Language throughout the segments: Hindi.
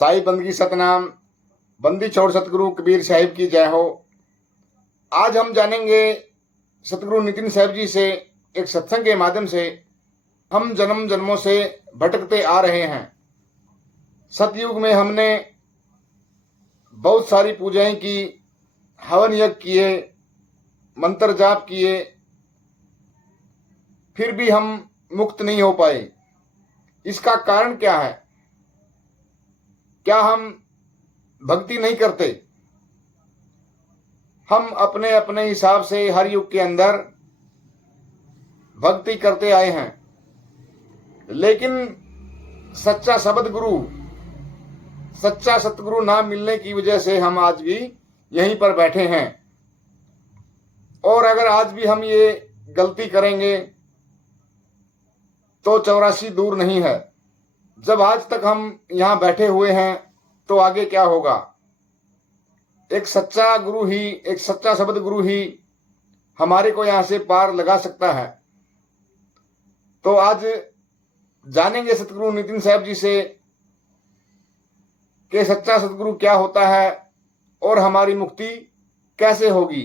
साई बंदगी सतनाम, बंदी छोड़ सतगुरु कबीर साहिब की जय हो। आज हम जानेंगे सतगुरु नितिन साहिब जी से एक सत्संग के माध्यम से। हम जन्म जन्मों से भटकते आ रहे हैं। सतयुग में हमने बहुत सारी पूजाएं की, हवन यज्ञ किए, मंत्र जाप किए, फिर भी हम मुक्त नहीं हो पाए। इसका कारण क्या है? क्या हम भक्ति नहीं करते? हम अपने अपने हिसाब से हर युग के अंदर भक्ति करते आए हैं, लेकिन सच्चा शब्द गुरु, सच्चा सतगुरु ना मिलने की वजह से हम आज भी यहीं पर बैठे हैं। और अगर आज भी हम ये गलती करेंगे तो 84 दूर नहीं है। जब आज तक हम यहाँ बैठे हुए हैं तो आगे क्या होगा? एक सच्चा गुरु ही, एक सच्चा शब्द गुरु ही हमारे को यहाँ से पार लगा सकता है। तो आज जानेंगे सतगुरु नितिन साहिब जी से कि सच्चा सतगुरु क्या होता है और हमारी मुक्ति कैसे होगी।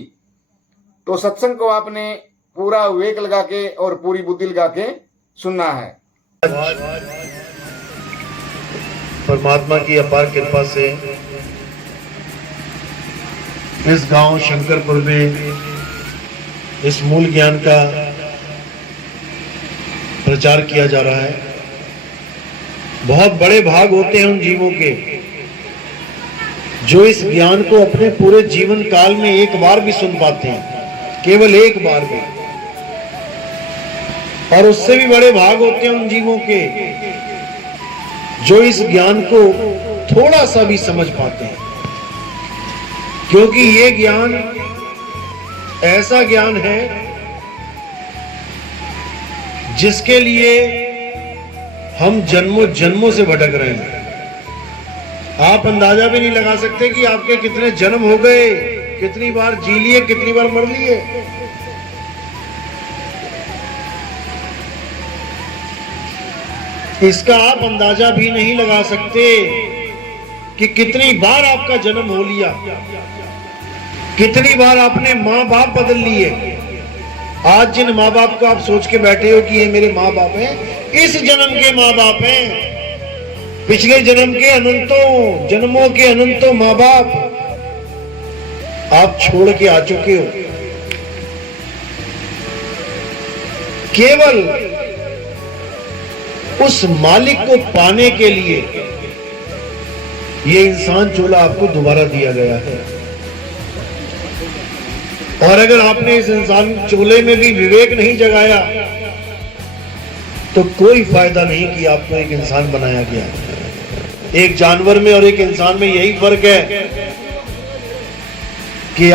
तो सत्संग को आपने पूरा विवेक लगा के और पूरी बुद्धि लगा के सुनना है। परमात्मा की अपार कृपा से इस गांव शंकरपुर में इस मूल ज्ञान का प्रचार किया जा रहा है। बहुत बड़े भाग होते हैं उन जीवों के जो इस ज्ञान को अपने पूरे जीवन काल में एक बार भी सुन पाते हैं, केवल एक बार भी। और उससे भी बड़े भाग होते हैं उन जीवों के जो इस ज्ञान को थोड़ा सा भी समझ पाते हैं, क्योंकि ये ज्ञान ऐसा ज्ञान है जिसके लिए हम जन्मों जन्मों से भटक रहे हैं। आप अंदाजा भी नहीं लगा सकते कि आपके कितने जन्म हो गए, कितनी बार जी लिए, कितनी बार मर लिए। इसका आप अंदाजा भी नहीं लगा सकते कि कितनी बार आपका जन्म हो लिया, कितनी बार आपने माँ बाप बदल लिए। आज जिन माँ बाप को आप सोच के बैठे हो कि ये मेरे माँ बाप हैं, इस जन्म के माँ बाप हैं। पिछले जन्म के अनंतों जन्मों के अनंतों माँ बाप आप छोड़ के आ चुके हो। केवल उस मालिक को पाने के लिए ये इंसान चोला आपको दोबारा दिया गया है। और अगर आपने इस इंसान चोले में भी विवेक नहीं जगाया तो कोई फायदा नहीं कि आपको एक इंसान बनाया गया। एक जानवर में और एक इंसान में यही फर्क है कि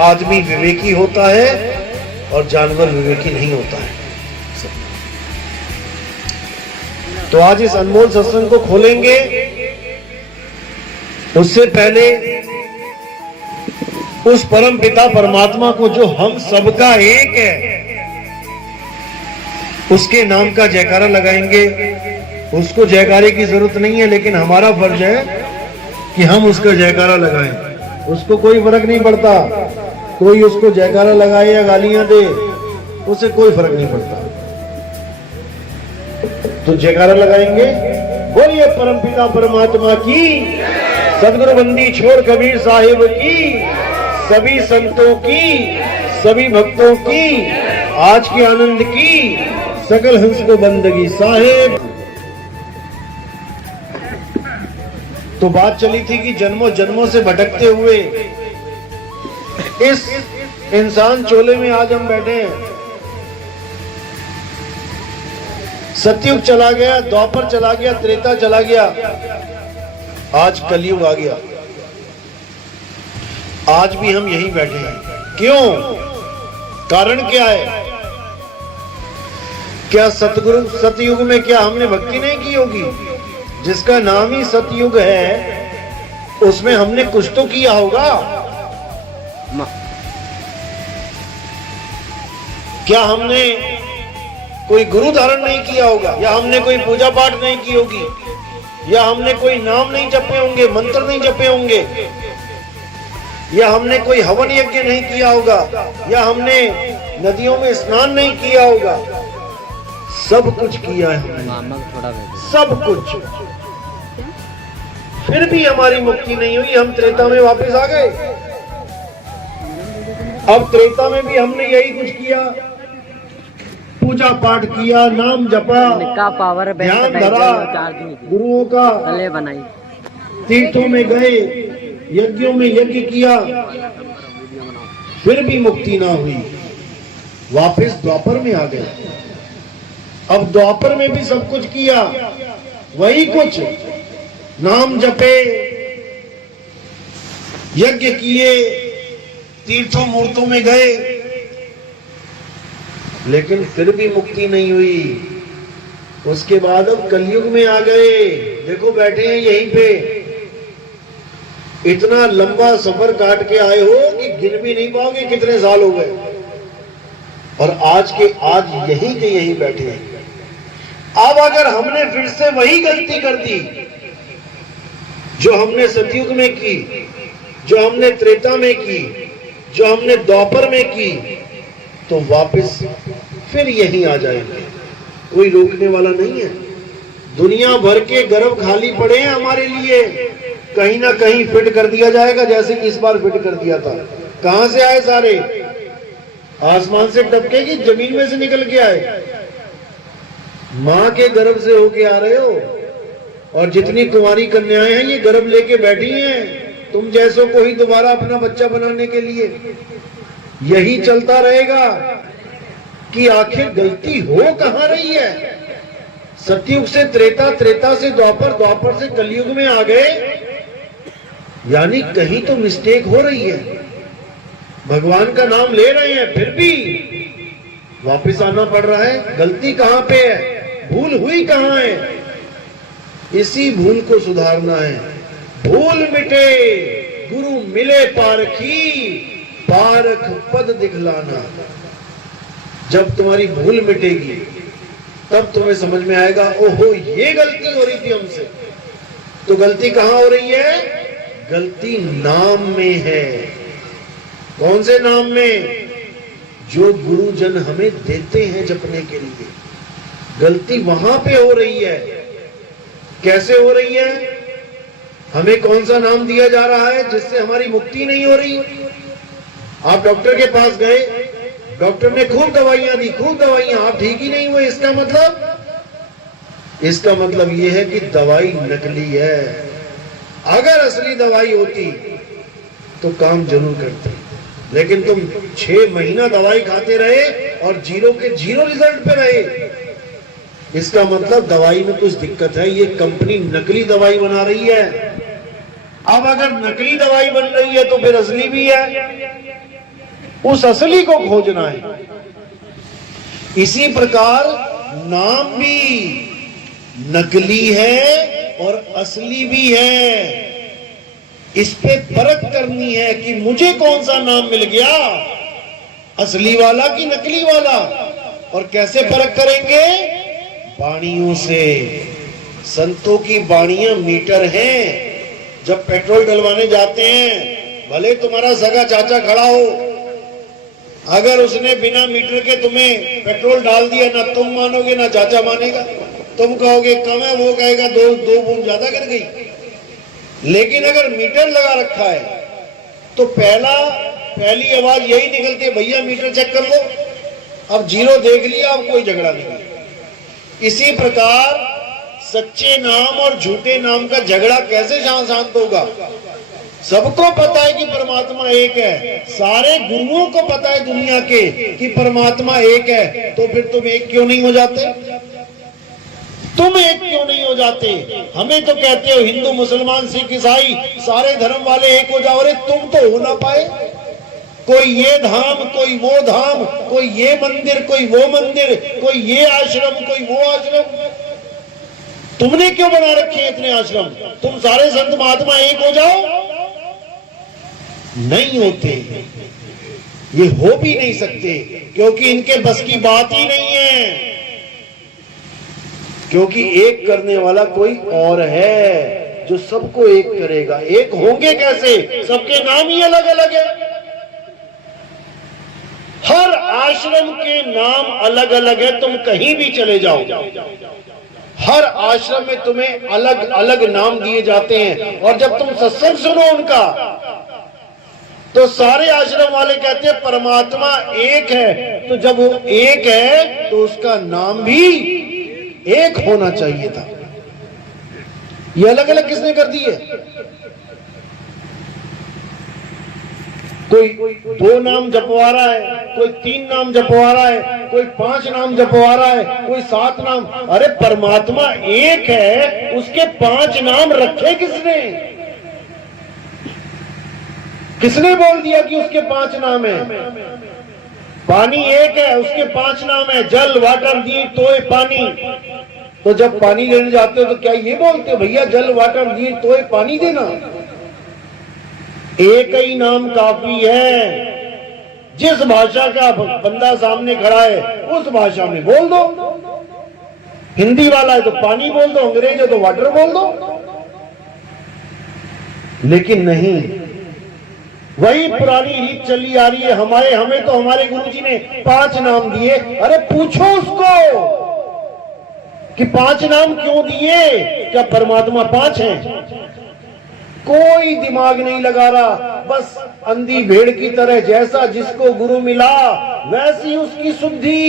आदमी विवेकी होता है और जानवर विवेकी नहीं होता है। तो आज इस अनमोल सत्संग को खोलेंगे, उससे पहले उस परम पिता परमात्मा को जो हम सबका एक है, उसके नाम का जयकारा लगाएंगे। उसको जयकारे की जरूरत नहीं है, लेकिन हमारा फर्ज है कि हम उसका जयकारा लगाएं। उसको कोई फर्क नहीं पड़ता, कोई उसको जयकारा लगाए या गालियां दे, उसे कोई फर्क नहीं पड़ता। तो जयकारा लगाएंगे। बोलिए परम पिता परमात्मा की, सदगुरु बंदी छोड़ कबीर साहिब की, सभी संतों की, सभी भक्तों की, आज के आनंद की, सकल हंस को बंदगी साहिब। तो बात चली थी कि जन्मों जन्मों से भटकते हुए इस इंसान चोले में आज हम बैठे हैं। सतयुग चला गया, द्वापर चला गया, त्रेता चला गया, आज कलयुग आ गया। आज भी हम यहीं बैठे हैं। क्यों? कारण क्या है? क्या सतगुरु सतयुग में क्या हमने भक्ति नहीं की होगी? जिसका नाम ही सतयुग है उसमें हमने कुछ तो किया होगा। क्या हमने कोई गुरु धारण नहीं किया होगा, या हमने कोई पूजा पाठ नहीं की होगी, या हमने कोई नाम नहीं जपे होंगे, मंत्र नहीं जपे होंगे, या हमने कोई हवन यज्ञ नहीं किया होगा, या हमने नदियों में स्नान नहीं किया होगा, सब कुछ किया है हमने, सब कुछ, फिर भी हमारी मुक्ति नहीं हुई। हम त्रेता में वापस आ गए। अब त्रेता में भी हमने यही कुछ किया, पूजा पाठ किया, नाम जपा, पावर ध्यान धरा, गुरुओं का बनाई, तीर्थों में गए, यज्ञों में यज्ञ किया, फिर भी मुक्ति ना हुई। वापस द्वापर में आ गए। अब द्वापर में भी सब कुछ किया, वही कुछ, नाम जपे, यज्ञ किए, तीर्थों मूर्तों में गए, लेकिन फिर भी मुक्ति नहीं हुई। उसके बाद अब कलयुग में आ गए। देखो बैठे हैं यहीं पे, इतना लंबा सफर काट के आए हो कि गिन भी नहीं पाओगे कितने साल हो गए, और आज के आज यहीं के यहीं बैठे हैं। अब अगर हमने फिर से वही गलती कर दी जो हमने सतयुग में की, जो हमने त्रेता में की, जो हमने द्वापर में की, तो वापस फिर यहीं आ जाएंगे। कोई रोकने वाला नहीं है। दुनिया भर के गर्भ खाली पड़े हैं हमारे लिए, कहीं ना कहीं फिट कर दिया जाएगा, जैसे कि इस बार फिट कर दिया था। कहां से आए सारे? आसमान से टपके कि जमीन में से निकल के आए? मां के गर्भ से होके आ रहे हो। और जितनी कुंवारी कन्याएं हैं ये गर्भ लेके बैठी हैं तुम जैसों को ही दोबारा अपना बच्चा बनाने के लिए। यही चलता रहेगा कि आखिर गलती हो कहां रही है। सतयुग से त्रेता, त्रेता से द्वापर, द्वापर से कलयुग में आ गए, यानी कहीं तो मिस्टेक हो रही है। भगवान का नाम ले रहे हैं फिर भी वापस आना पड़ रहा है। गलती कहां पे है, भूल हुई कहां है? इसी भूल को सुधारना है। भूल मिटे गुरु मिले पारखी, पारख पद दिखलाना। जब तुम्हारी भूल मिटेगी तब तुम्हें समझ में आएगा, ओहो ये गलती हो रही थी हमसे। तो गलती कहां हो रही है? गलती नाम में है। कौन से नाम में? जो गुरुजन हमें देते हैं जपने के लिए। गलती वहां पे हो रही है। कैसे हो रही है? हमें कौन सा नाम दिया जा रहा है जिससे हमारी मुक्ति नहीं हो रही? आप डॉक्टर के पास गए, डॉक्टर ने खूब दवाइयां दी, खूब दवाइयां, आप ठीक ही नहीं हुए। इसका मतलब यह है कि दवाई नकली है। अगर असली दवाई होती तो काम जरूर करती, लेकिन तुम 6 महीना दवाई खाते रहे और जीरो के जीरो रिजल्ट पे रहे। इसका मतलब दवाई में कुछ दिक्कत है। ये कंपनी नकली दवाई बना रही है। अब अगर नकली दवाई बन रही है तो फिर असली भी है। उस असली को खोजना है। इसी प्रकार नाम भी नकली है और असली भी है। इस पे परख करनी है कि मुझे कौन सा नाम मिल गया, असली वाला कि नकली वाला। और कैसे परख करेंगे? बाणियों से। संतों की बाणियां मीटर हैं। जब पेट्रोल डलवाने जाते हैं, भले तुम्हारा सगा चाचा खड़ा हो, अगर उसने बिना मीटर के तुम्हें पेट्रोल डाल दिया, ना तुम मानोगे ना चाचा मानेगा। तुम कहोगे कम है, वो कहेगा दो बूंद ज्यादा कर गई। लेकिन अगर मीटर लगा रखा है तो पहली आवाज यही निकलती है, भैया मीटर चेक कर लो। अब जीरो देख लिया, अब कोई झगड़ा नहीं। इसी प्रकार सच्चे नाम और झूठे नाम का झगड़ा कैसे शांत होगा? सबको पता है कि परमात्मा एक है। सारे गुरुओं को पता है दुनिया के कि परमात्मा एक है। तो फिर तुम एक क्यों नहीं हो जाते? तुम एक क्यों नहीं हो जाते? हमें तो कहते हो हिंदू, मुसलमान, सिख, ईसाई सारे धर्म वाले एक हो जाओ। अरे तुम तो हो ना पाए। कोई ये धाम, कोई वो धाम, कोई ये मंदिर, कोई वो मंदिर, कोई ये आश्रम, कोई वो आश्रम। तुमने क्यों बना रखे हैं इतने आश्रम? तुम सारे संत महात्मा एक हो जाओ। नहीं होते, ये हो भी नहीं सकते, क्योंकि इनके बस की बात ही नहीं है। क्योंकि एक करने वाला कोई और है जो सबको एक करेगा। एक होंगे कैसे? सबके नाम ही अलग अलग है। हर आश्रम के नाम अलग अलग है। तुम कहीं भी चले जाओ, हर आश्रम में तुम्हें अलग अलग नाम दिए जाते हैं। और जब तुम सत्संग सुनो उनका, तो सारे आश्रम वाले कहते हैं परमात्मा एक है। तो जब वो एक है तो उसका नाम भी एक होना चाहिए था। ये अलग अलग किसने कर दी है? कोई 2 नाम जपवा रहा है, कोई 3 नाम जपवा रहा है, कोई 5 नाम जपवा रहा है, कोई 7 नाम। अरे परमात्मा एक है, उसके 5 नाम रखे किसने? किसने बोल दिया कि उसके 5 नाम है? पानी एक है, उसके 5 नाम है। जल, वाटर, दी, तोय, पानी। तो जब पानी लेने जाते हो तो क्या ये बोलते हो भैया जल, वाटर, दी, तोय, पानी देना? एक ही नाम काफी है। जिस भाषा का बंदा सामने खड़ा है उस भाषा में बोल दो। हिंदी वाला है तो पानी बोल दो, अंग्रेज है तो वाटर बोल दो। लेकिन नहीं, वही पुरानी रीत चली आ रही है। हमें तो हमारे गुरुजी ने 5 नाम दिए। अरे पूछो उसको कि 5 नाम क्यों दिए? क्या परमात्मा 5 हैं? कोई दिमाग नहीं लगा रहा, बस अंधी भेड़ की तरह जैसा जिसको गुरु मिला वैसी उसकी शुद्धि।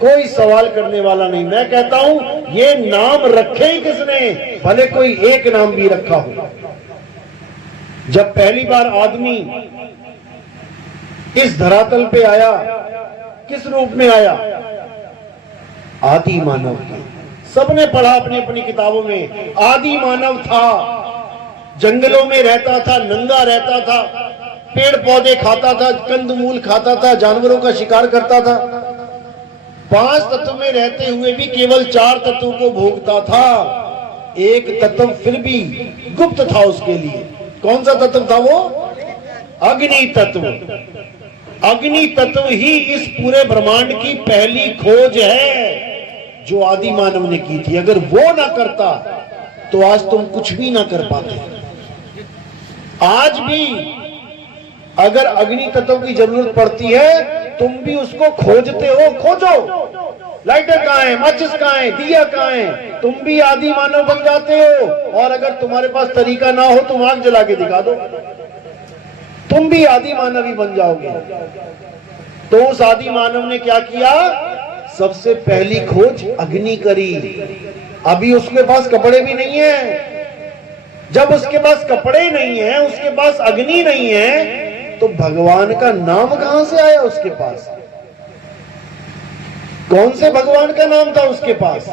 कोई सवाल करने वाला नहीं। मैं कहता हूं ये नाम रखे ही किसने? भले कोई एक नाम भी रखा हो। जब पहली बार आदमी इस धरातल पे आया, किस रूप में आया? आदि मानव के। सबने पढ़ा अपनी अपनी किताबों में। आदि मानव था, जंगलों में रहता था, नंगा रहता था, पेड़ पौधे खाता था, कंदमूल खाता था, जानवरों का शिकार करता था। 5 तत्व में रहते हुए भी केवल 4 तत्वों को भोगता था। एक तत्व फिर भी गुप्त था उसके लिए। कौन सा तत्व था वो? अग्नि तत्व। अग्नि तत्व ही इस पूरे ब्रह्मांड की पहली खोज है जो आदि मानव ने की थी। अगर वो ना करता तो आज तुम कुछ भी ना कर पाते। आज भी अगर अग्नि तत्व की जरूरत पड़ती है, तुम भी उसको खोजते हो। खोजो, लाइटर कहाँ है, माचिस कहाँ है, दिया कहाँ है। तुम भी आदि मानव बन जाते हो। और अगर तुम्हारे पास तरीका ना हो तो आग जला के दिखा दो, तुम भी आदि मानव ही बन जाओगे। तो उस आदि मानव ने क्या किया? सबसे पहली खोज अग्नि करी। अभी उसके पास कपड़े भी नहीं है। जब उसके पास कपड़े नहीं है, उसके पास अग्नि नहीं है, तो भगवान का नाम कहां से आया उसके पास? कौन से भगवान का नाम था उसके पास?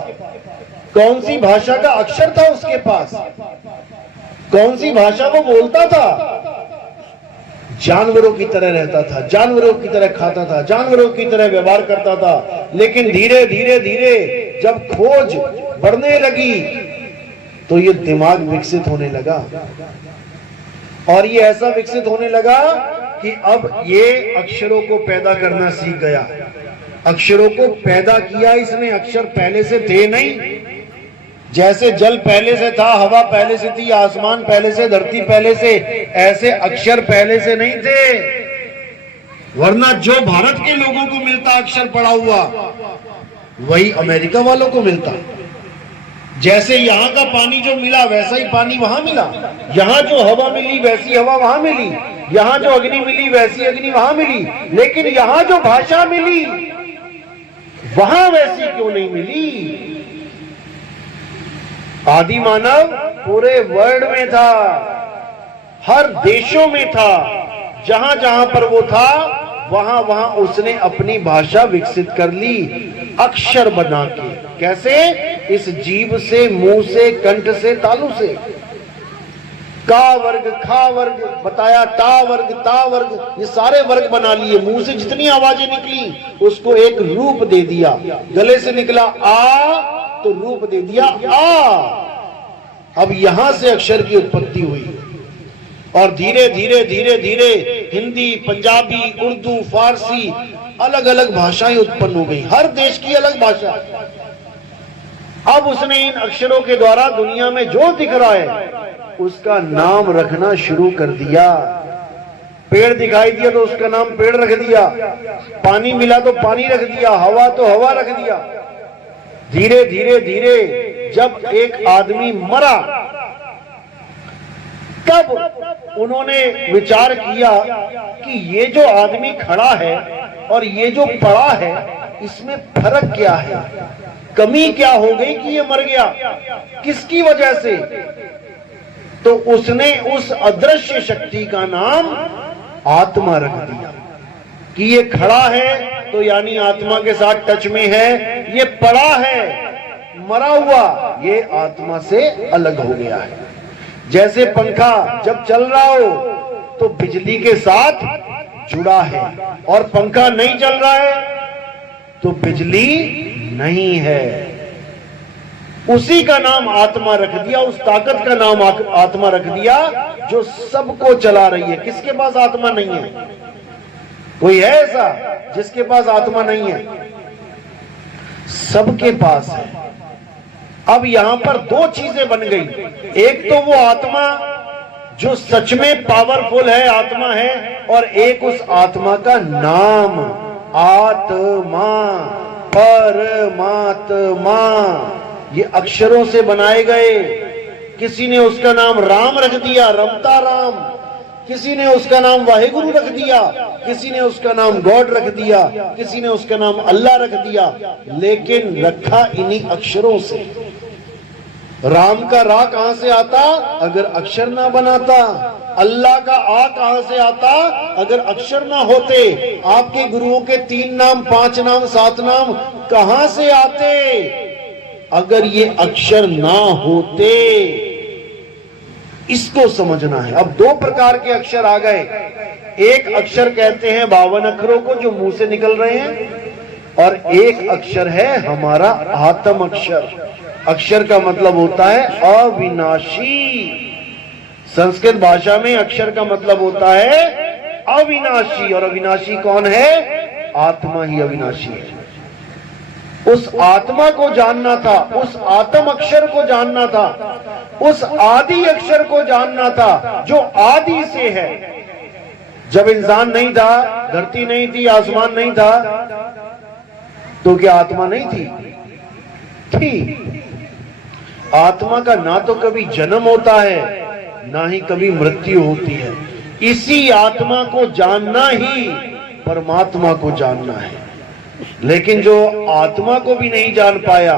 कौन सी भाषा का अक्षर था उसके पास? कौन सी भाषा वो बोलता था? जानवरों की तरह रहता था, जानवरों की तरह खाता था, जानवरों की तरह व्यवहार करता था। लेकिन धीरे धीरे धीरे जब खोज बढ़ने लगी तो ये दिमाग विकसित होने लगा। और ये ऐसा विकसित होने लगा कि अब ये अक्षरों को पैदा करना सीख गया। अक्षरों को पैदा किया इसने। अक्षर पहले से थे नहीं। जैसे जल पहले से था, हवा पहले से थी, आसमान पहले से, धरती पहले से, ऐसे अक्षर पहले से नहीं थे। वरना जो भारत के लोगों को मिलता अक्षर पड़ा हुआ, वही अमेरिका वालों को मिलता। जैसे यहाँ का पानी जो मिला वैसा ही पानी वहां मिला। यहाँ जो हवा मिली वैसी हवा वहां मिली। यहाँ जो अग्नि मिली वैसी अग्नि वहां मिली। लेकिन यहाँ जो भाषा मिली वहां वैसी क्यों नहीं मिली? आदि मानव पूरे वर्ल्ड में था, हर देशों में था। जहां जहां पर वो था वहां वहां उसने अपनी भाषा विकसित कर ली, अक्षर बना के। कैसे? इस जीभ से, मुंह से, कंठ से, तालु से। का वर्ग, खा वर्ग बताया, टा वर्ग, ता वर्ग, ये सारे वर्ग बना लिए। मुंह से जितनी आवाजें निकली उसको एक रूप दे दिया। गले से निकला आ तो रूप दे दिया आ। अब यहां से अक्षर की उत्पत्ति हुई। और धीरे धीरे धीरे धीरे हिंदी, पंजाबी, उर्दू, फारसी, अलग अलग भाषाएं उत्पन्न हो गई। हर देश की अलग भाषा। अब उसने इन अक्षरों के द्वारा दुनिया में जो दिख रहा है उसका नाम रखना शुरू कर दिया। पेड़ दिखाई दिया तो उसका नाम पेड़ रख दिया, पानी मिला तो पानी रख दिया, हवा तो हवा रख दिया। धीरे धीरे धीरे जब एक आदमी मरा तब उन्होंने विचार किया कि ये जो आदमी खड़ा है और ये जो पड़ा है इसमें फर्क क्या है, कमी क्या हो गई कि ये मर गया, किसकी वजह से। तो उसने उस अदृश्य शक्ति का नाम आत्मा रख दिया कि ये खड़ा है तो यानी आत्मा के साथ टच में है, ये पड़ा है मरा हुआ ये आत्मा से अलग हो गया है। जैसे पंखा जब चल रहा हो तो बिजली के साथ जुड़ा है और पंखा नहीं चल रहा है तो बिजली नहीं है। उसी का नाम आत्मा रख दिया, उस ताकत का नाम आत्मा रख दिया जो सबको चला रही है। किसके पास आत्मा नहीं है? कोई है ऐसा जिसके पास आत्मा नहीं है? सबके पास है। अब यहां पर दो चीजें बन गई, एक तो वो आत्मा जो सच में पावरफुल है, आत्मा है, और एक उस आत्मा का नाम आत्मा, परमात्मा। ये अक्षरों से बनाए गए। किसी ने उसका नाम राम रख दिया, रमता राम, किसी ने उसका नाम वाहेगुरु रख दिया, किसी ने उसका नाम गॉड रख दिया, किसी ने उसका नाम अल्लाह रख दिया, लेकिन रखा इन्हीं अक्षरों से। राम का रा कहां से आता अगर अक्षर ना बनाता? अल्लाह का आ कहां से आता अगर अक्षर ना होते? आपके गुरुओं के 3 नाम, 5 नाम, 7 नाम कहां से आते अगर ये अक्षर ना होते? इसको समझना है। अब 2 प्रकार के अक्षर आ गए। एक अक्षर कहते हैं 52 अक्षरों को जो मुंह से निकल रहे हैं, और एक अक्षर है हमारा आत्म अक्षर। अक्षर का मतलब होता है अविनाशी। संस्कृत भाषा में अक्षर का मतलब होता है अविनाशी, और अविनाशी कौन है? आत्मा ही अविनाशी है। उस आत्मा को जानना था, उस आत्म अक्षर को जानना था, उस आदि अक्षर को जानना था जो आदि से है। जब इंसान नहीं था, धरती नहीं थी, आसमान नहीं था, तो क्या आत्मा नहीं थी? थी। आत्मा का ना तो कभी जन्म होता है ना ही कभी मृत्यु होती है। इसी आत्मा को जानना ही परमात्मा को जानना है। लेकिन जो आत्मा को भी नहीं जान पाया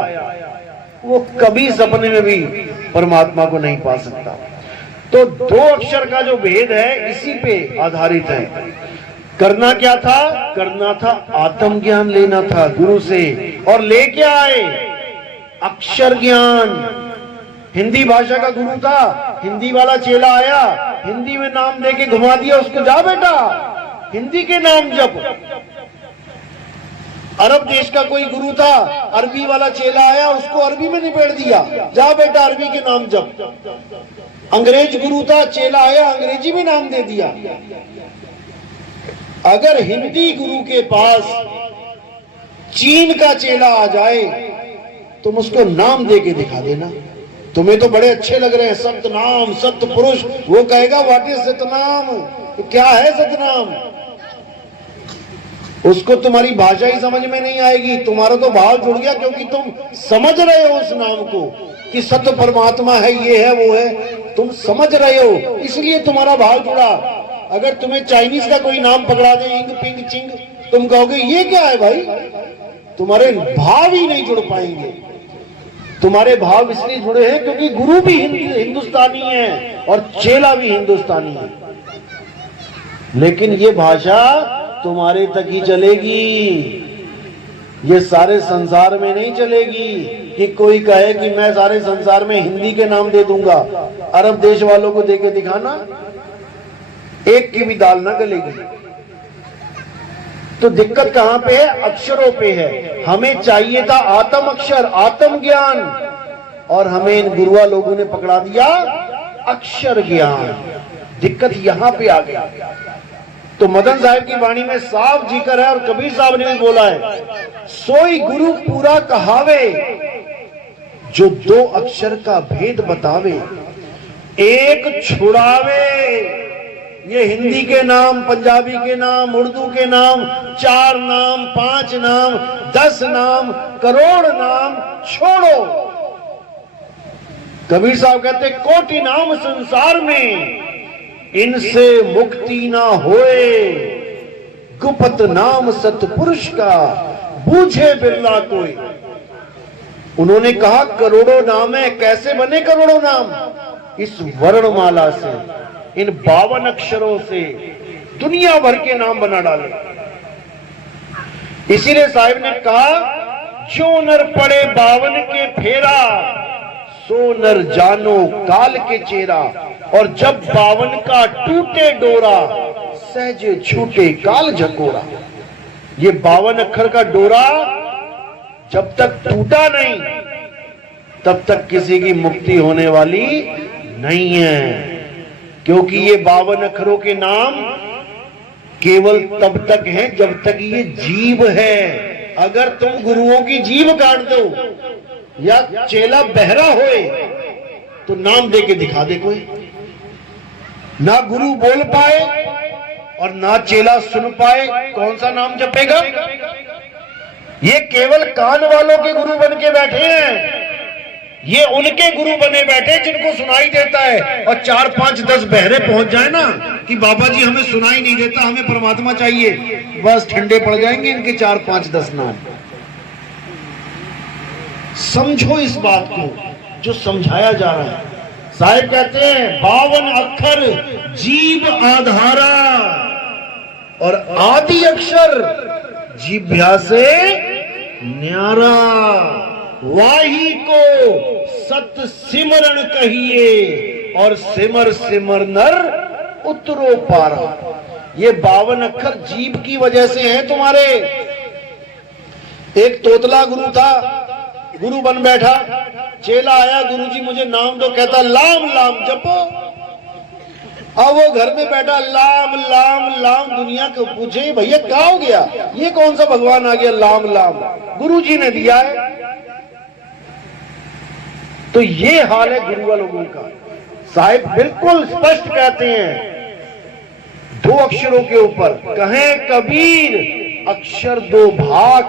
वो कभी सपने में भी परमात्मा को नहीं पा सकता। तो 2 अक्षर का जो भेद है इसी पे आधारित है। करना क्या था? करना था आत्म ज्ञान लेना था गुरु से, और ले क्या आए? अक्षर ज्ञान। हिंदी भाषा का गुरु था, हिंदी वाला चेला आया, हिंदी में नाम देके घुमा दिया उसको, जा बेटा हिंदी के नाम जप। अरब देश का कोई गुरु था, अरबी वाला चेला आया, उसको अरबी में निपेट दिया, जा बेटा अरबी के नाम जप। अंग्रेज गुरु था, चेला आया, अंग्रेजी में नाम दे दिया। अगर हिंदी गुरु के पास चीन का चेला आ जाए तुम उसको नाम दे के दिखा देना। तुम्हें तो बड़े अच्छे लग रहे हैं सतनाम, सतपुरुष, वो कहेगा व्हाट इज सतनाम? तो क्या है सतनाम? उसको तुम्हारी भाषा ही समझ में नहीं आएगी। तुम्हारा तो भाव जुड़ गया क्योंकि तुम समझ रहे हो उस नाम को कि सत्य परमात्मा है, ये है, वो है, तुम समझ रहे हो, इसलिए तुम्हारा भाव जुड़ा। अगर तुम्हें चाइनीज का कोई नाम पकड़ा दे, इंग पिंग चिंग, तुम कहोगे ये क्या है भाई? तुम्हारे भाव ही नहीं जुड़ पाएंगे। तुम्हारे भाव इसलिए जुड़े हैं क्योंकि गुरु भी हिंदुस्तानी है और चेला भी हिंदुस्तानी है। लेकिन ये भाषा तुम्हारे तक ही चलेगी, ये सारे संसार में नहीं चलेगी। कि कोई कहे कि मैं सारे संसार में हिंदी के नाम दे दूंगा, अरब देश वालों को देके दिखाना, एक की भी दाल ना गलेगी। तो दिक्कत कहां पे है? अक्षरों पे है। हमें चाहिए था आत्म अक्षर, आत्म ज्ञान, और हमें इन गुरुआ लोगों ने पकड़ा दिया अक्षर ज्ञान। दिक्कत यहां पे आ गई। तो मदन साहब की वाणी में साफ जिक्र है, और कबीर साहब ने भी बोला है, सोई गुरु पूरा कहावे, जो दो अक्षर का भेद बतावे, एक छुड़ावे। ये हिंदी के नाम, पंजाबी के नाम, उर्दू के नाम, 4 नाम, 5 नाम, 10 नाम, करोड़ नाम छोड़ो। कबीर साहब कहते कोटि नाम संसार में, इनसे मुक्ति ना होए। गुप्त नाम सतपुरुष का, बूझे बिरला कोई। उन्होंने कहा करोड़ों नाम है। कैसे बने करोड़ों नाम? इस वर्णमाला से, इन 52 अक्षरों से दुनिया भर के नाम बना डाले। इसीलिए साहिब ने कहा जो नर पड़े 52 के फेरा, सो नर जानो काल के चेहरा। और जब 52 का टूटे डोरा, सहजे छूटे काल झकोरा। ये 52 अक्षर का डोरा जब तक टूटा नहीं, तब तक किसी की मुक्ति होने वाली नहीं है। क्योंकि ये 52 अक्षरों के नाम केवल तब तक हैं जब तक ये जीव है। अगर तुम गुरुओं की जीव काट दो या चेला बहरा होए तो नाम दे के दिखा दे कोई। ना गुरु बोल पाए और ना चेला सुन पाए, कौन सा नाम जपेगा? ये केवल कान वालों के गुरु बन के बैठे हैं। ये उनके गुरु बने बैठे जिनको सुनाई देता है। और 4, 5, 10 बहरे पहुंच जाए ना कि बाबा जी हमें सुनाई नहीं देता, हमें परमात्मा चाहिए, बस ठंडे पड़ जाएंगे इनके 4, 5, 10 नाम। समझो इस बात को जो समझाया जा रहा है। साहिब कहते हैं 52 अक्षर जीव आधारा, और आदि अक्षर जिभ्या से न्यारा। वाही को सत सिमरण कहिए, और सिमर सिमर नर उतरो पारा। ये 52 अक्षर जीव की वजह से हैं तुम्हारे। एक तोतला गुरु था, गुरु बन बैठा, चेला आया, गुरुजी मुझे नाम दो, कहता लाम लाम जपो। अब वो घर में बैठा लाम लाम लाम, दुनिया को पूछे भैया क्या हो गया, ये कौन सा भगवान आ गया लाम लाम? गुरुजी ने दिया है। तो ये हाल है गुरु लोगों का। साहिब बिल्कुल स्पष्ट कहते हैं 2 अक्षरों के ऊपर, कहें कबीर अक्षर 2 भाग,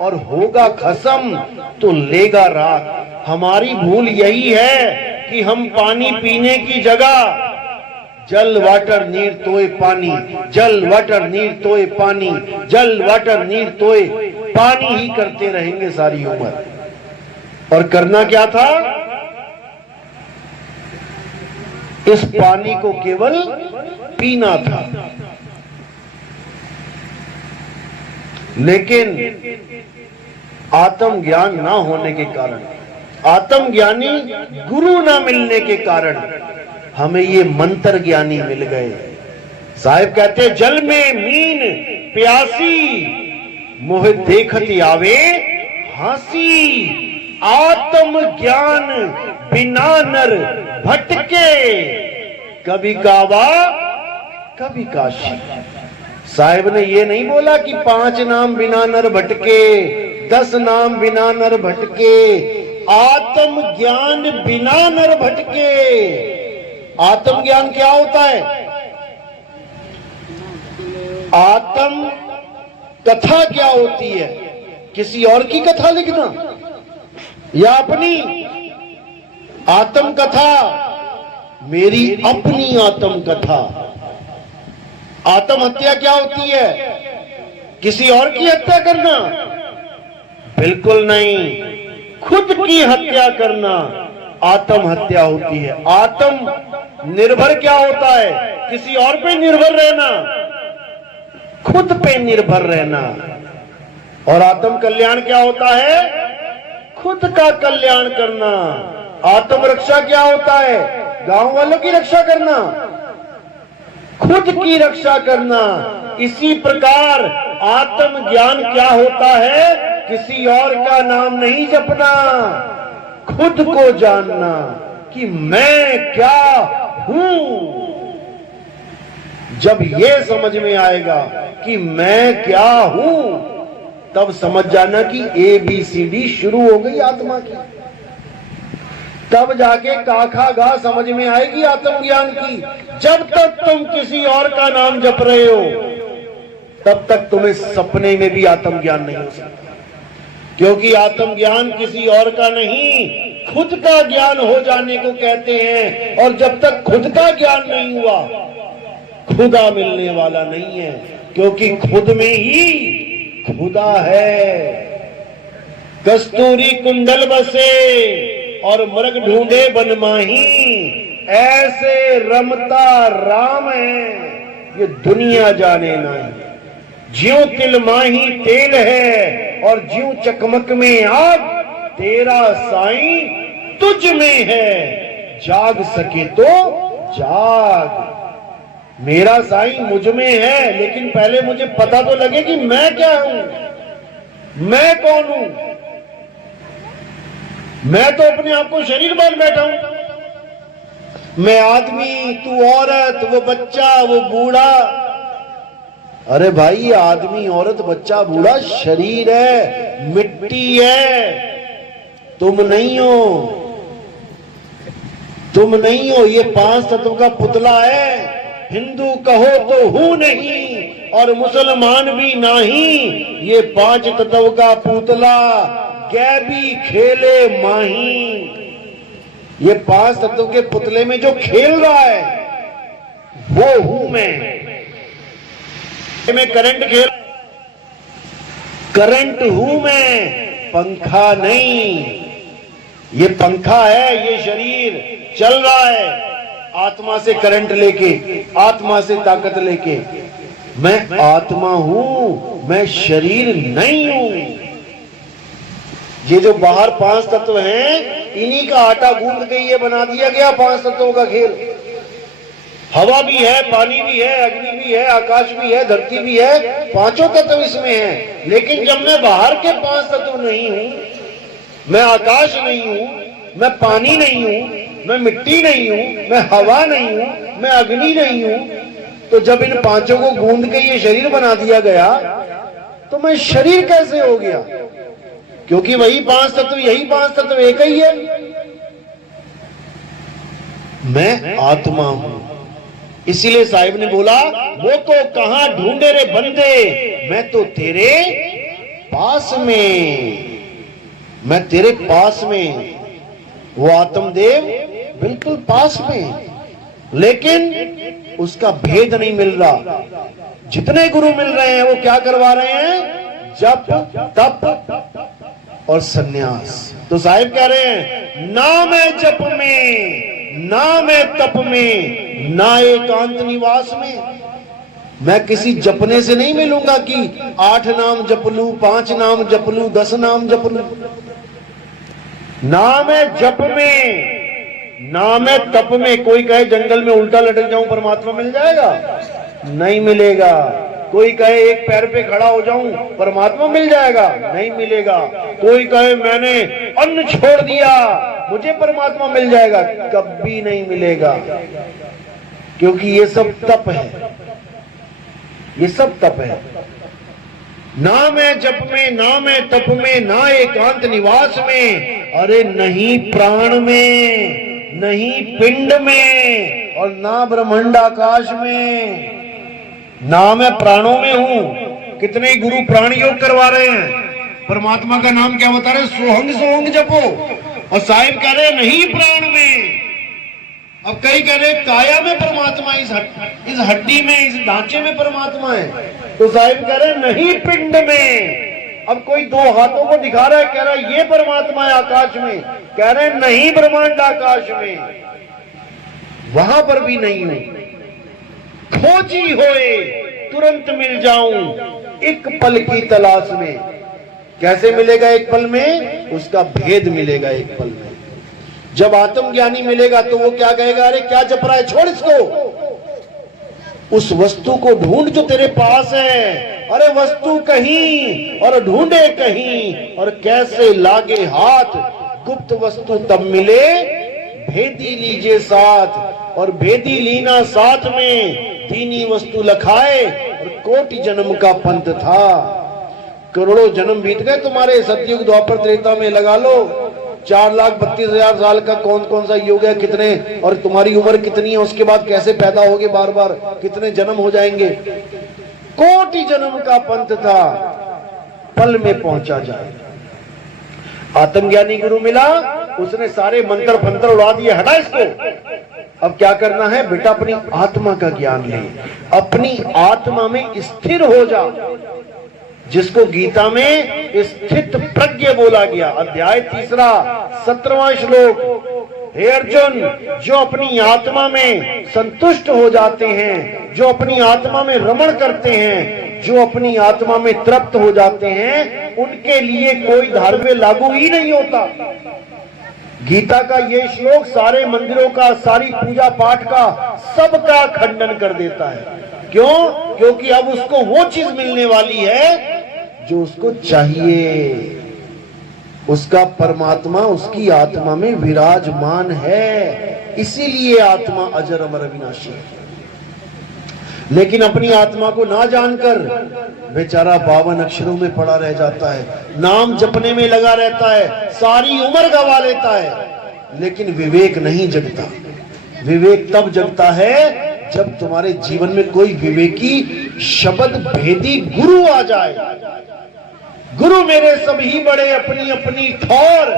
और होगा खसम तो लेगा राख। हमारी भूल यही है कि हम पानी पीने की जगह जल वाटर नीर तोए पानी, जल वाटर नीर तोए पानी, जल वाटर नीर तोए पानी ही करते रहेंगे सारी उम्र। और करना क्या था? इस पानी को केवल पीना था। लेकिन आत्म ज्ञान ना होने के कारण, आत्मज्ञानी गुरु ना मिलने के कारण हमें ये मंत्र ज्ञानी मिल गए। साहिब कहते जल में मीन प्यासी, मोह देखत आवे हासी। आत्म ज्ञान बिना नर भटके, कभी काबा कभी काशी। साहिब ने ये नहीं बोला कि 5 नाम बिना नर भटके, 10 नाम बिना नर भटके, आत्म ज्ञान बिना नर भटके। आत्म ज्ञान क्या होता है? आत्म कथा क्या होती है? किसी और की कथा लिखना या अपनी? आत्म कथा मेरी अपनी आत्म कथा। आत्महत्या क्या होती है? किसी और की हत्या करना? बिल्कुल नहीं, खुद की हत्या करना आत्महत्या होती है। आत्म निर्भर क्या होता है? किसी और पे निर्भर रहना, खुद पे निर्भर रहना। और आत्म कल्याण क्या होता है? खुद का कल्याण करना। आत्म रक्षा क्या होता है? गांव वालों की रक्षा करना, खुद की रक्षा करना। इसी प्रकार आत्म ज्ञान क्या होता है? किसी और का नाम नहीं जपना, खुद को जानना कि मैं क्या हूं। जब ये समझ में आएगा कि मैं क्या हूं, तब समझ जाना कि ABCD शुरू हो गई आत्मा की। तब जाके काखा गा समझ में आएगी आत्मज्ञान की। जब तक तुम किसी और का नाम जप रहे हो तब तक तुम्हें सपने में भी आत्मज्ञान नहीं हो सकता, क्योंकि आत्मज्ञान किसी और का नहीं, खुद का ज्ञान हो जाने को कहते हैं। और जब तक खुद का ज्ञान नहीं हुआ खुदा मिलने वाला नहीं है, क्योंकि खुद में ही खुदा है। कस्तूरी कुंडल बसे और मृग ढूंढे बन माही, ऐसे रमता राम है ये दुनिया जाने नहीं। ज्यों तिल माही तेल है और ज्यों चकमक में आग, तेरा साईं तुझ में है, जाग सके तो जाग। मेरा साईं मुझ में है, लेकिन पहले मुझे पता तो लगे कि मैं क्या हूं, मैं कौन हूं। मैं तो अपने आप को शरीर मान बैठा हूं। मैं आदमी, तू औरत, वो बच्चा, वो बूढ़ा। अरे भाई, आदमी, औरत, बच्चा, बूढ़ा शरीर है, मिट्टी है, तुम नहीं हो। तुम नहीं हो, ये 5 तत्व का पुतला है। हिंदू कहो तो हूं नहीं और मुसलमान भी नहीं, ये 5 तत्व का पुतला गैबी खेले माही। ये 5 तत्व के पुतले में जो खेल रहा है वो हूं मैं करंट खेल, करंट हूं मैं, पंखा नहीं। ये पंखा है, ये शरीर चल रहा है आत्मा से करंट लेके, आत्मा से ताकत लेके। मैं आत्मा हूं, मैं शरीर नहीं हूं। ये जो बाहर 5 तत्व हैं, इन्हीं का आटा गूंद के ये बना दिया गया 5 तत्वों का खेल। हवा भी है, पानी भी है, अग्नि भी है, आकाश भी है, धरती भी है, 5 तत्व इसमें हैं। लेकिन जब मैं बाहर के 5 तत्व नहीं हूं, मैं आकाश नहीं हूं, मैं पानी नहीं हूं, मैं मिट्टी नहीं हूं, मैं हवा नहीं हूं, मैं अग्नि नहीं हूं, तो जब इन 5 को गूंद के ये शरीर बना दिया गया तो मैं शरीर कैसे हो गया? क्योंकि वही 5 तत्व, यही 5 तत्व एक ही है। मैं आत्मा हूं। इसीलिए साहिब ने बोला, वो तो कहां ढूंढे रे बंदे, मैं तो तेरे पास में, मैं तेरे पास में। वो आत्मदेव बिल्कुल पास में, लेकिन उसका भेद नहीं मिल रहा। जितने गुरु मिल रहे हैं वो क्या करवा रहे हैं? जप, तप और सन्यास। तो साहिब कह रहे हैं, ना मैं जप में, ना मैं तप में, ना एकांत निवास में। मैं किसी जपने से नहीं मिलूंगा कि 8 नाम जप लूं, 5 नाम जप लूं, 10 नाम जप लूं। ना मैं जप में, ना मैं तप में। कोई कहे जंगल में उल्टा लटक जाऊं परमात्मा मिल जाएगा? नहीं मिलेगा। कोई कहे एक पैर पे खड़ा हो जाऊं परमात्मा मिल जाएगा? नहीं मिलेगा। कोई कहे मैंने अन्न छोड़ दिया मुझे परमात्मा मिल जाएगा? कभी नहीं मिलेगा, क्योंकि ये सब तप है, ये सब तप है। ना मैं जप में, ना मैं तप में, ना एकांत निवास में, अरे नहीं प्राण में, नहीं पिंड में, और ना ब्रह्मांड आकाश में। ना मैं प्राणों में हूं। कितने गुरु प्राण योग करवा रहे हैं, परमात्मा का नाम क्या बता रहे? सोहंग सोहंग जपो। और साहिब कह रहे नहीं प्राण में। अब कई कह रहे काया में परमात्मा, इस हड्डी में, इस ढांचे में परमात्मा है। तो साहिब कह रहे नहीं पिंड में। अब कोई 2 हाथों को दिखा रहा है, कह रहा है ये परमात्मा है आकाश में, कह रहे नहीं ब्रह्मांड आकाश में, वहां पर भी नहीं हूं। खोजी होए तुरंत मिल जाऊं, एक पल की तलाश में। कैसे मिलेगा एक पल में? उसका भेद मिलेगा एक पल में। जब आत्मज्ञानी मिलेगा तो वो क्या कहेगा? अरे क्या जप रहा है, छोड़ इसको, उस वस्तु को ढूंढ जो तेरे पास है। अरे वस्तु कहीं और ढूंढे कहीं, और कैसे लागे हाथ, गुप्त वस्तु तब मिले भेदी लीजिए साथ। और भेदी लीना साथ में, दीनी वस्तु लखाए, और कोटि जन्म का पंथ था। करोड़ों जन्म बीत गए तुम्हारे, सतयुग द्वापर त्रेता में लगा लो, 4,32,000 साल का कौन कौन सा युग है, कितने, और तुम्हारी उम्र कितनी है, उसके बाद कैसे पैदा होगे, बार बार कितने जन्म हो जाएंगे। कोटि जन्म का पंथ था, पल में पहुंचा जाए। आत्मज्ञानी गुरु मिला, उसने सारे मंत्र फंत्र उड़ा दिए, हटा इसको। अब क्या करना है बेटा, अपनी आत्मा का ज्ञान ले, अपनी आत्मा में स्थिर हो जा, जिसको गीता में स्थित प्रज्ञ बोला गया। अध्याय 3 17वां श्लोक। हे अर्जुन, जो अपनी आत्मा में संतुष्ट हो जाते हैं, जो अपनी आत्मा में रमण करते हैं, जो अपनी आत्मा में तृप्त हो जाते हैं, उनके लिए कोई धर्म लागू ही नहीं होता। गीता का ये श्लोक सारे मंदिरों का, सारी पूजा पाठ का, सबका खंडन कर देता है। क्यों? क्योंकि अब उसको वो चीज मिलने वाली है जो उसको चाहिए। उसका परमात्मा उसकी आत्मा में विराजमान है, इसीलिए आत्मा अजर अमर अविनाशी है। लेकिन अपनी आत्मा को ना जानकर बेचारा 52 अक्षरों में पड़ा रह जाता है, नाम जपने में लगा रहता है, सारी उम्र गवा लेता है, लेकिन विवेक नहीं जगता। विवेक तब जगता है जब तुम्हारे जीवन में कोई विवेकी शब्द भेदी गुरु आ जाए। गुरु मेरे सभी बड़े अपनी अपनी ठौर,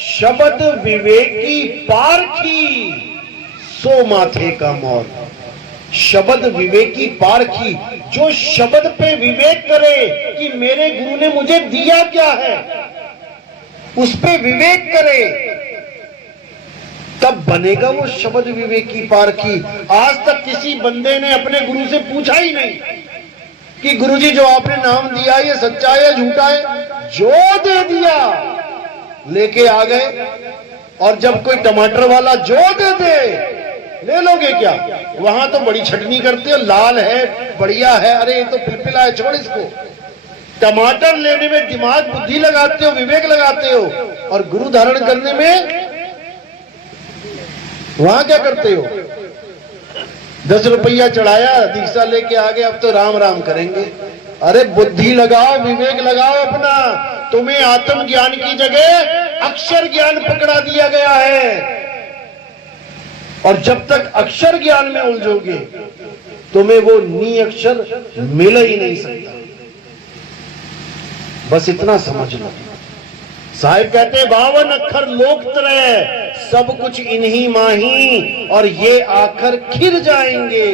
शब्द विवेकी पारखी सो माथे का मोर। शब्द विवेकी पारखी, जो शब्द पे विवेक करे कि मेरे गुरु ने मुझे दिया क्या है, उस पे विवेक करे, तब बनेगा वो शब्द विवेकी पारखी। आज तक किसी बंदे ने अपने गुरु से पूछा ही नहीं कि गुरुजी जो आपने नाम दिया ये सच्चा है या झूठा है, जो दे दिया लेके आ गए। और जब कोई टमाटर वाला जो दे दे, ले लोगे क्या? वहां तो बड़ी छटनी करते हो, लाल है, बढ़िया है, अरे ये तो पिलपिला है, छोड़ इसको। टमाटर लेने में दिमाग बुद्धि लगाते हो, विवेक लगाते हो, और गुरु धारण करने में वहां क्या करते हो? 10 रुपया चढ़ाया, दीक्षा लेके आ गए, अब तो राम राम करेंगे। अरे बुद्धि लगाओ, विवेक लगाओ अपना। तुम्हें आत्म ज्ञान की जगह अक्षर ज्ञान पकड़ा दिया गया है, और जब तक अक्षर ज्ञान में उलझोगे तुम्हें वो नी अक्षर मिल ही नहीं सकता। बस इतना समझ लो। साहिब कहते 52 अक्षर लोक त्रय, सब कुछ इन्हीं माही, और ये आखर खिर जाएंगे,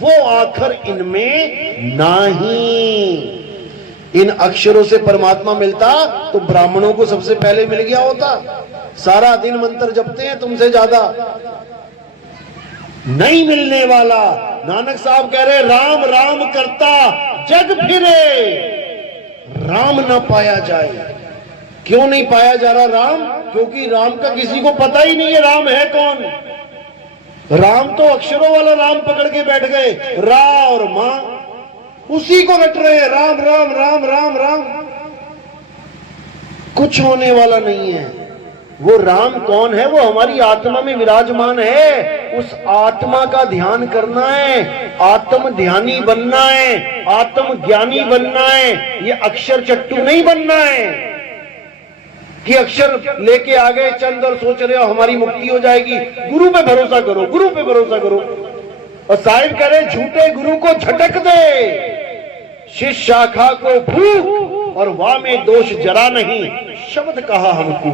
वो आखर इनमें नाही। इन अक्षरों से परमात्मा मिलता तो ब्राह्मणों को सबसे पहले मिल गया होता। सारा दिन मंत्र जपते हैं तुमसे ज्यादा, नहीं मिलने वाला। नानक साहब कह रहे राम राम करता जग फिरे, राम न पाया जाए। क्यों नहीं पाया जा रहा राम? क्योंकि राम का किसी को पता ही नहीं है राम है कौन। राम तो अक्षरों वाला राम पकड़ के बैठ गए, रा और मां, उसी को रट रहे हैं, राम राम राम राम राम। कुछ होने वाला नहीं है। वो राम कौन है? वो हमारी आत्मा में विराजमान है। उस आत्मा का ध्यान करना है, आत्म ध्यानी बनना है, आत्म ज्ञानी बनना है। ये अक्षर चट्टू नहीं बनना है कि अक्षर लेके आ गए चंद और सोच रहे हो हमारी मुक्ति हो जाएगी। गुरु पे भरोसा करो, गुरु पे भरोसा करो। और साहिब कह रहे झूठे गुरु को झटक दे, शिष्य शाखा को फूक, और वाह में दोष जरा नहीं, शब्द कहा हमको।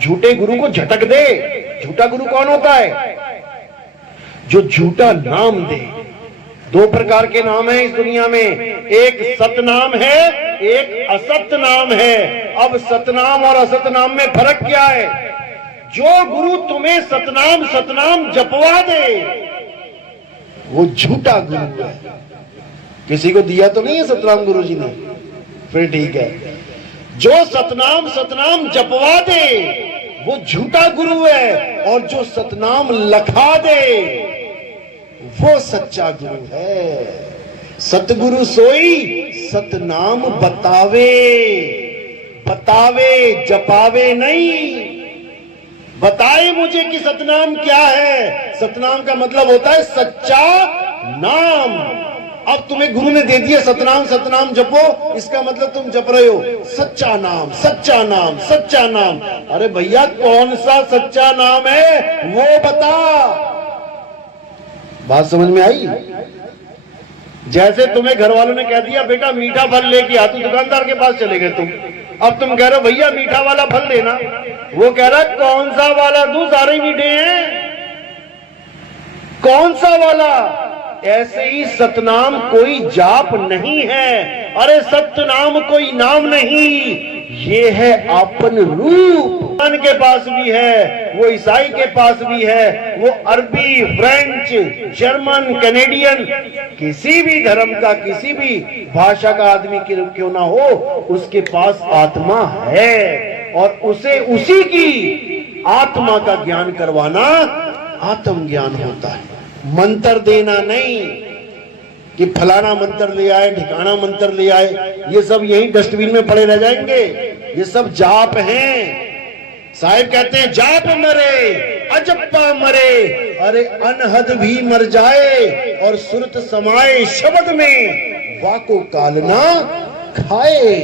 झूठे गुरु को झटक दे। झूठा गुरु कौन होता है? जो झूठा नाम दे। 2 प्रकार के नाम है इस दुनिया में, एक सतनाम है, एक असत नाम है। अब सतनाम और असत नाम में फर्क क्या है? जो गुरु तुम्हें सतनाम सतनाम जपवा दे वो झूठा गुरु है। किसी को दिया तो नहीं है सतनाम गुरु जी ने? फिर ठीक है। जो सतनाम सतनाम जपवा दे वो झूठा गुरु है, और जो सतनाम लखा दे वो सच्चा गुरु है। सतगुरु सोई सतनाम बतावे, बतावे जपावे नहीं। बताए मुझे कि सतनाम क्या है। सतनाम का मतलब होता है सच्चा नाम। अब तुम्हें गुरु ने दे दिया सतनाम, सतनाम जपो, इसका मतलब तुम जप रहे हो सच्चा नाम, सच्चा नाम, सच्चा नाम। अरे भैया कौन सा सच्चा नाम है वो बता। बात समझ में आई? जैसे तुम्हें घर वालों ने कह दिया बेटा मीठा फल लेके आ, तो दुकानदार के पास चले गए तुम। अब तुम कह रहे हो भैया मीठा वाला फल देना, वो कह रहा है कौन सा वाला दूं, सारे ही मीठे हैं, कौन सा वाला। ऐसे ही सतनाम कोई जाप नहीं है। अरे सतनाम कोई नाम नहीं, ये है आपन रूप। भगवान के पास भी है, वो ईसाई के पास भी है, वो अरबी, फ्रेंच, जर्मन, कैनेडियन, किसी भी धर्म का, किसी भी भाषा का आदमी क्यों ना हो, उसके पास आत्मा है। और उसे उसी की आत्मा का ज्ञान करवाना आत्म ज्ञान होता है। मंत्र देना नहीं कि फलाना मंत्र ले आए, ठिकाना मंत्र ले आए, ये सब यही डस्टबिन में पड़े रह जाएंगे। ये सब जाप हैं। साहिब कहते हैं जाप मरे अजप्पा मरे, अरे अनहद भी मर जाए और सुरत समाए शब्द में, वाको कालना खाए।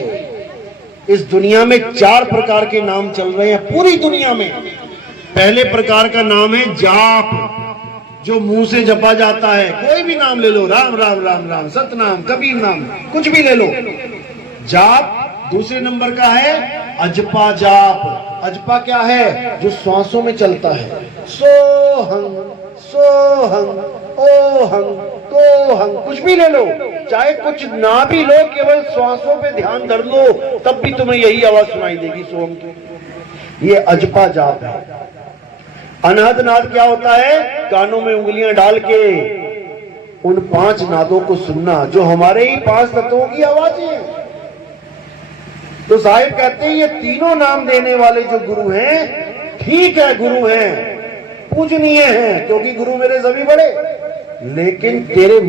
इस दुनिया में 4 प्रकार के नाम चल रहे हैं पूरी दुनिया में। पहले प्रकार का नाम है जाप, जो मुंह से जपा जाता है। कोई भी नाम ले लो, राम राम राम राम, सतनाम, कबीर नाम, कुछ भी ले लो, जाप। दूसरे नंबर का है अजपा जाप। अजपा क्या है? जो श्वासों में चलता है। सोहं सोहं ओहं तोहं, कुछ भी ले लो, चाहे कुछ ना भी लो, केवल श्वासों पे ध्यान धर लो, तब भी तुम्हें यही आवाज सुनाई देगी सोहं की। ये अजपा जाप है। अनहद नाद क्या होता है? कानों में उंगलियां डाल के उन 5 नादों को सुनना, जो हमारे ही 5 तत्वों की आवाजें हैं। तो साहिब कहते हैं ये तीनों नाम देने वाले जो गुरु हैं, ठीक है गुरु हैं, पूजनीय हैं, क्योंकि गुरु मेरे सभी बड़े, लेकिन तेरे